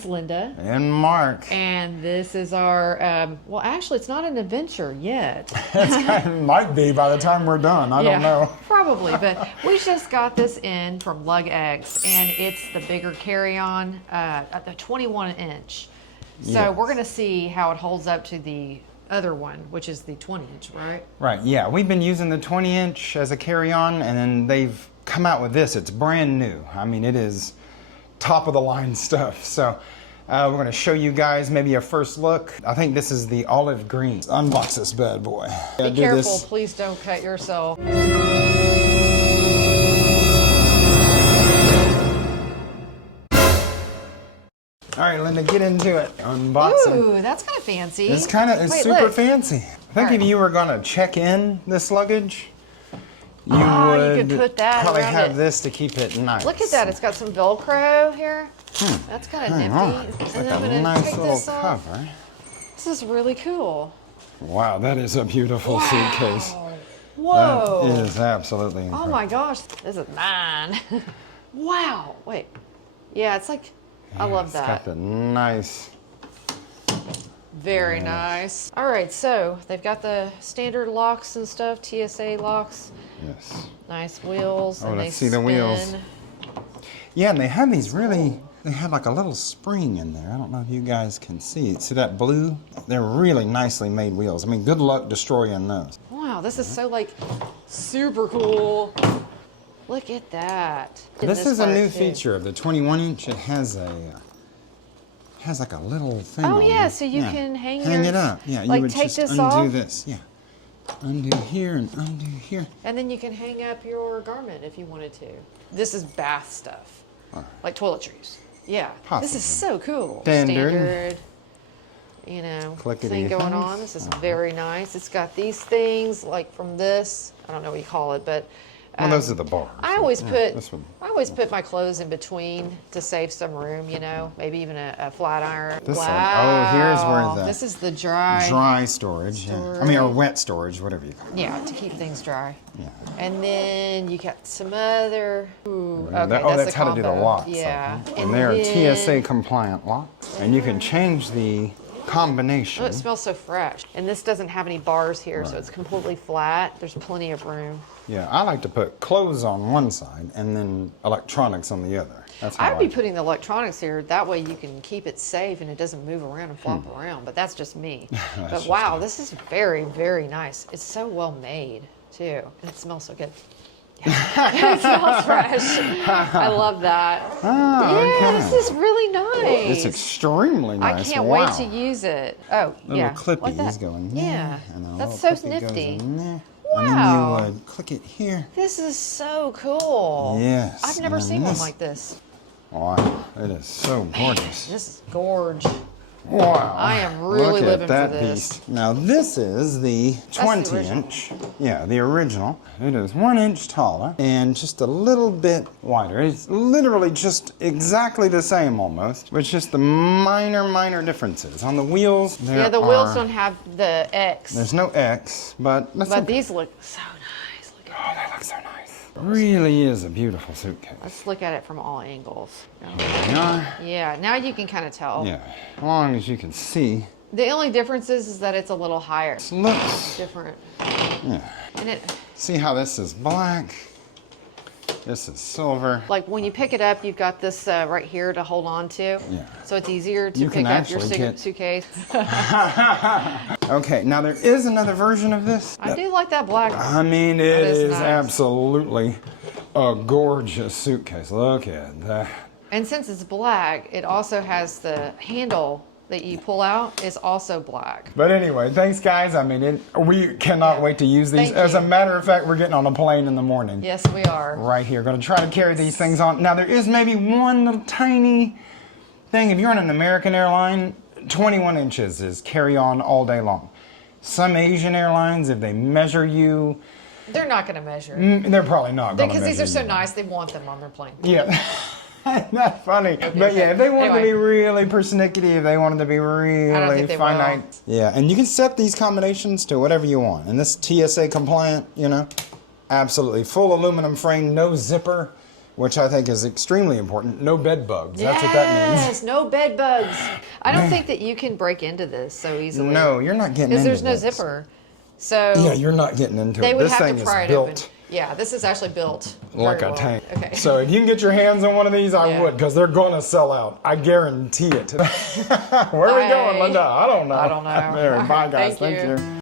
it's Linda. And Mark. And this is our, well, actually, it's not an adventure yet. It might be by the time we're done. I don't know. Probably, but we just got this in from Luggex, and it's the bigger carry-on, the 21-inch. So Yes. we're going to see how it holds up to the other one, which is the 20-inch, right? Right, yeah. We've been using the 20-inch as a carry-on, and then they've come out with this. It's brand new. I mean, it is top of the line stuff. So we're going to show you guys maybe a first look. I think this is the olive green. Unbox this bad boy. Be careful, please don't cut yourself. All right, Linda, get into it. Unboxing. Ooh, that's kind of fancy. It's kind of super fancy. I think if you were going to check in this luggage, you would could put that probably around have it. this to keep it nice. Look at that, it's got some Velcro here. That's kind of nifty. It's And like I'm a gonna nice take little this off. cover. This is really cool. Wow, that is a beautiful suitcase. Whoa. That is absolutely incredible. Oh my gosh, this is mine. Wow, wait. Yeah, it's like, I love It's that. got the nice. Very nice. All right, so they've got the standard locks and stuff, TSA locks. Yes. Nice wheels. Oh, and let's they see the wheels. spin. Yeah, and they have these really, they have like a little spring in there. I don't know if you guys can see it. See that blue? They're really nicely made wheels. I mean, good luck destroying those. Wow, this is so like super cool. Look at that. This is a new feature of the 21-inch. It has a like a little thing. Oh on yeah, it. so you can hang it up. Yeah, like you would take just this undo off, this. Yeah, undo here and undo here. and then you can hang up your garment if you wanted to. This is bath stuff, like toiletries. Yeah, this is so cool. Standard. You know, Clickety thing going things. on. This is very nice. It's got these things like from this. I don't know what you call it, but. Well, those are the bars. I always this one. I always put my clothes in between to save some room, you know, maybe even a flat iron. This one. Wow. Oh, here's where the This is the dry storage. Yeah. I mean, or wet storage, whatever you call it. Yeah, to keep things dry. Yeah. And then you got some other. Ooh, okay, That's the how to do the combo. locks. Yeah. And they're TSA compliant locks, and you can change the combination. Oh, it smells so fresh. And this doesn't have any bars here, so it's completely flat. There's plenty of room. Yeah, I like to put clothes on one side and then electronics on the other. That's how I'd be putting the electronics here. That way you can keep it safe and it doesn't move around and flop around. But that's just me. But wow, this is very, very nice. It's so well made, too. And it smells so good. Yeah. It smells fresh. I love that. This is really nice. It's extremely nice. I can't wait to use it. Oh, little clippies going there. Yeah, And a that's little so clippy goes nifty. in there. Wow. And then you would click it here. This is so cool. Yes. I've never and seen one this- like this. Wow, it is so gorgeous. This is gorge. Wow. I am really Look living at that for this. beast. Now this is the 20-inch. Yeah, the original. It is 1 inch taller and just a little bit wider. It's literally just exactly the same almost, but just the minor differences. On the wheels, Yeah, the wheels don't have the X. There's no X, but These look so nice. Look at oh, they look so nice. Really is a beautiful suitcase. Let's look at it from all angles. Yeah. Yeah, now you can kind of tell. Yeah, as long as you can see. The only difference is that it's a little higher. It looks Different. Yeah. And it, See how this is black? This is silver. like when you pick it up, you've got this right here to hold on to. Yeah. So it's easier to You pick can up your actually get- suitcase. Okay, now there is another version of this. I do like that black. I mean, it is is nice. absolutely a gorgeous suitcase. Look at that. And since it's black, it also has the handle that you pull out is also black. But anyway, thanks guys. I mean, we cannot wait to use these. Thank As a you. matter of fact, we're getting on a plane in the morning. Yes, we are. Right here. Going to try to carry these things on. Now, there is maybe one little tiny thing. If you're on an American airline, 21 inches is carry-on all day long. Some Asian airlines, if they measure you, They're not going to measure it. they're probably not going to Because these are so you. nice, they want them on their plane. Yeah. That's funny. But yeah, if they wanted to Anyway. be really persnickety, if they wanted to be really think they finite. will. Yeah, and you can set these combinations to whatever you want. And this TSA compliant, you know, absolutely. Full aluminum frame, no zipper. which I think is extremely important. No bed bugs. That's what that means. Yes, no bed bugs. I don't think that you can break into this so easily. No, you're not getting into because there's no this. zipper. So yeah, you're not getting into they it. would This have thing to is pry it built open. Yeah, this is actually built like very a well. tank. Okay. So if you can get your hands on one of these, I Yeah. would, because they're going to sell out. I guarantee it. Where are we going, Linda? I don't know. I don't know. There, All bye right, guys. thank you. Thank you.